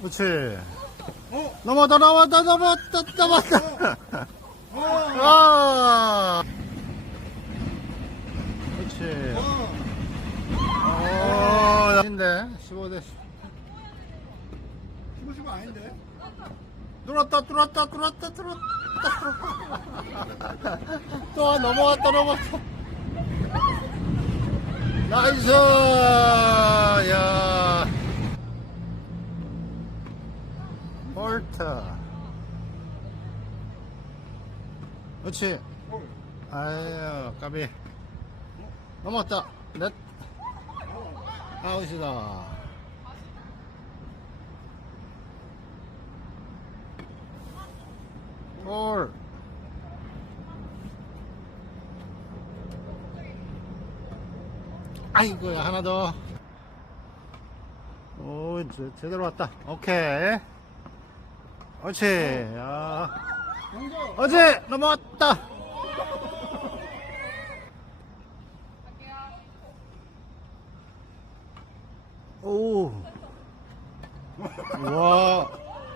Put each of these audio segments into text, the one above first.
그렇지. 어? 넘어다, 넘어다, 넘어다, 넘어다. 아. 그렇지. 어. 어, 인데 15대 10. 15가 아닌데? 뚫었다, 뚫었다, 뚫었다, 뚫었다. 또 넘어왔다, 넘어왔다. 나이스! 그렇지. 어. 아유, 까비. 넘어왔다. 넷. 아웃이다. 골. 아이고야, 하나 더. 오, 제, 제대로 왔다. 오케이. 옳지. 야. 어제 넘어왔다. 오. 와.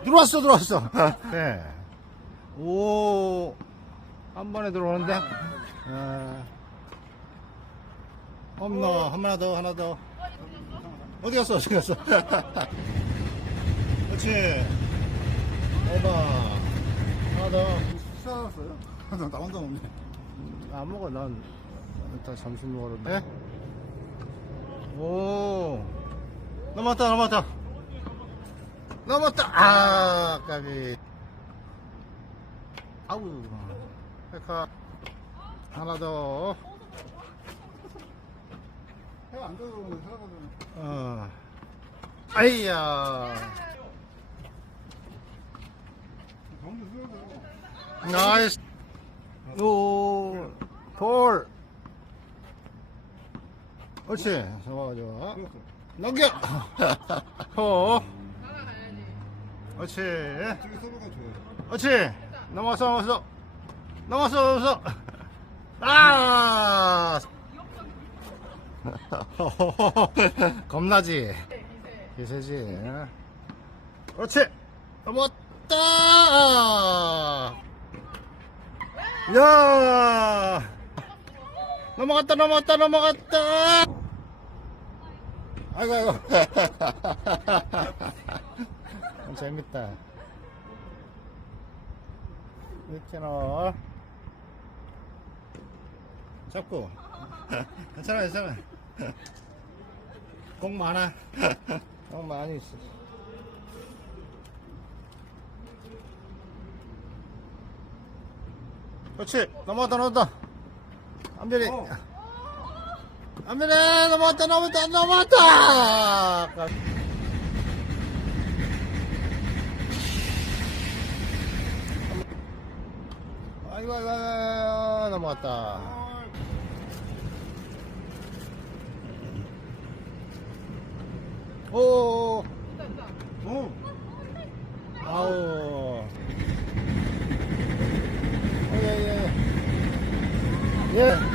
들어왔어, 들어왔어. 네. 오. 한 번에 들어오는데. 아. 홈런, 하나 더, 하나 더. 어디 갔어, 어디 갔어. 그렇지. 오바. 더. 식사 나왔어요? 나 혼자 먹네. 안 먹어 난 일단 점심 먹으러 네? 오 넘었다 넘었다 넘었다 아 까비 아우 페카 하나 더 해안 들어오면 살아가잖아. 어. 아이야 나이스. 오, 돌. 그렇지. 그렇어. 넘겨. 호 그렇지. 서로가 좋아요. 그렇지. 넘어왔어 넘어왔어 넘어왔어 넘어왔어 아! 겁나지? 기세지. 그렇지. 넘어왔다 야! 넘어갔다 넘어갔다 넘어갔다! 아이고 아이고. 재밌다. 이렇게너 잡고. 괜찮아 괜찮아. 공 많아. 공 많이 있어 그렇지. 넘어갔다 넘어갔다. 안별이. 어. 안별이 넘어갔다 넘어갔다 넘어갔다! 아이고 아이고 아이고 넘어갔다. 오. 어. 아우 耶。